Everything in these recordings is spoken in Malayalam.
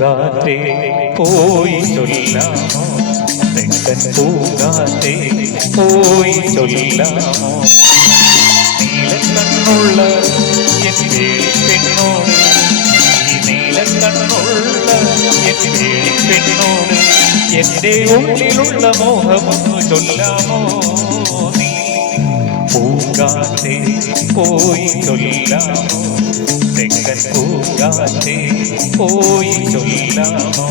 പൂങ്കാറ്റേ പോയി ചൊല്ലാമോ, തെക്കൻ പൂങ്കാറ്റേ പോയി ചൊല്ലാമോ, നീലക്കണ്ണുള്ള എൻ വേളിപ്പെണ്ണോട്, ഈ നീലക്കണ്ണുള്ള എൻ വേളിപ്പെണ്ണോട് എന്റെ ഉള്ളിലുള്ള മോഹമൊന്നു ചൊല്ലാമോ നീ. പൂങ്കാറ്റേ പോയി ചൊല്ലാമോ, തെക്കൻ പൂങ്കാറ്റേ പോയി ചൊല്ലാമോ,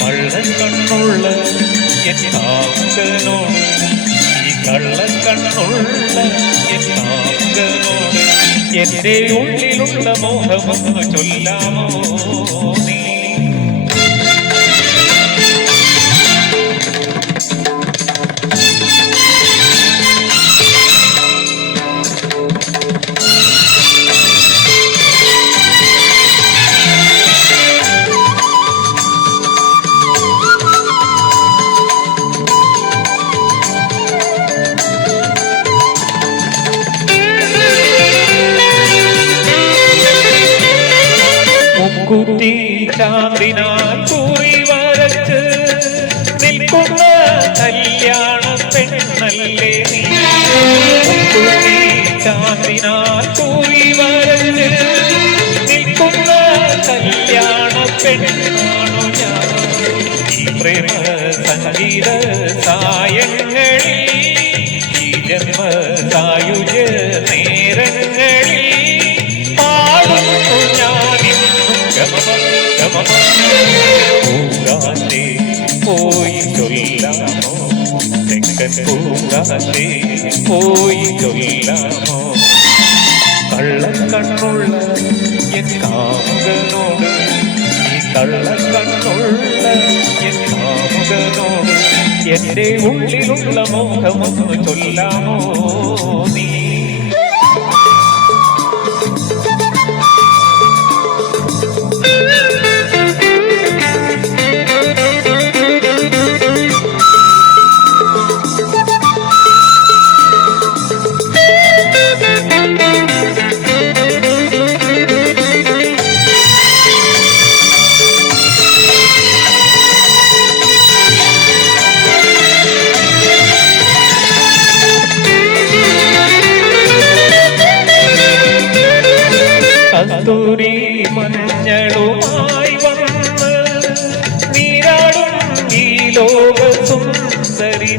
കള്ളക്കണ്ണുള്ള എൻ കാമുകനോട്, ഈ കള്ളക്കണ്ണുള്ള എൻ കാമുകനോട് എന്റെ ഉള്ളിലുള്ള മോഹമൊന്നു ചൊല്ലാമോ നീ. കുട്ടി ചാന്ദിനാൽ കൂറി വരച്ച് നിൽക്കുന്ന കല്യാണ പെണ്ണല്ലേ നീ. കുട്ടി ചാന്ദിനാൽ കൂറി വരച്ച് നിൽക്കുന്ന കല്യാണ പെണ്ണാണു ഞാൻ. ഈ പ്രേമ സംഗീത സായങ്ങളിൽ, ഈ ജന്മ സായുജ നേരങ്ങളിൽ പൂങ്കാറ്റേ പോയി ചൊല്ലാമോ, തെക്കൻ പൂങ്കാറ്റേ പോയി ചൊല്ലാമോ, കള്ളക്കണ്ണുള്ള എൻ കാമുകനോട്, ഈ കള്ളക്കണ്ണുള്ള എൻ കാമുകനോട് എന്റെ ഉള്ളിലുള്ള മോഹമൊന്നു ചൊല്ലാമോ നീ. കസ്തൂരി മഞ്ഞളുമായി വന്ന് നീരാടും ഈ ലോക സുന്ദരി,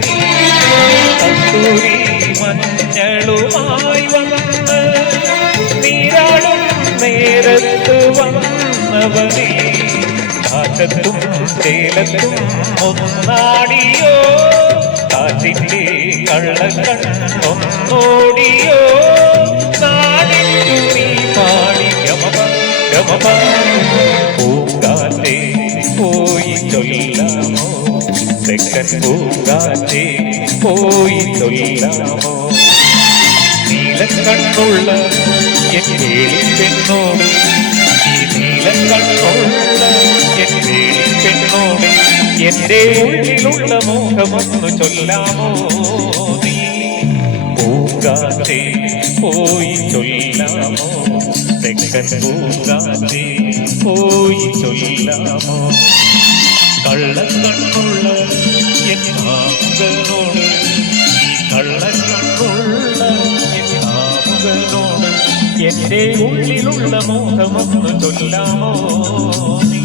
കസ്തൂരി മഞ്ഞളുമായി വന്ന് നീരാടും നേരത്ത് വന്നവനെ, കാറ്റത്തും തേലത്തും ഒന്നാടിയോ, കാറ്റിന്റെ കള്ളക്കണ്ണൊന്നോടിയോ, നാടിക്കു നീ പാടി പൂങ്കാറ്റേ പോയി ചൊല്ലാമോ, തെക്കൻ പൂങ്കാറ്റേ പോയി ചൊല്ലാമോ, നീലക്കണ്ണുള്ള എൻ വേളിപ്പെണ്ണോട്, ഈ നീലക്കണ്ണുള്ള എൻ വേളിപ്പെണ്ണോട് എന്റെ ഉള്ളിലുള്ള മോഹമൊന്നു ചൊല്ലാമോ നീ. പൂങ്കാറ്റേ പോയി ചൊല്ലാമോ, തെക്കൻ പൂങ്കാറ്റേ പോയി ചൊല്ലാമോ, കള്ളക്കണ്ണുള്ള എൻ കാമുകനോട്, ഈ കള്ളക്കണ്ണുള്ള എൻ കാമുകനോട് എന്റെ ഉള്ളിലുള്ള മോഹമൊന്നു ചൊല്ലാമോ നീ.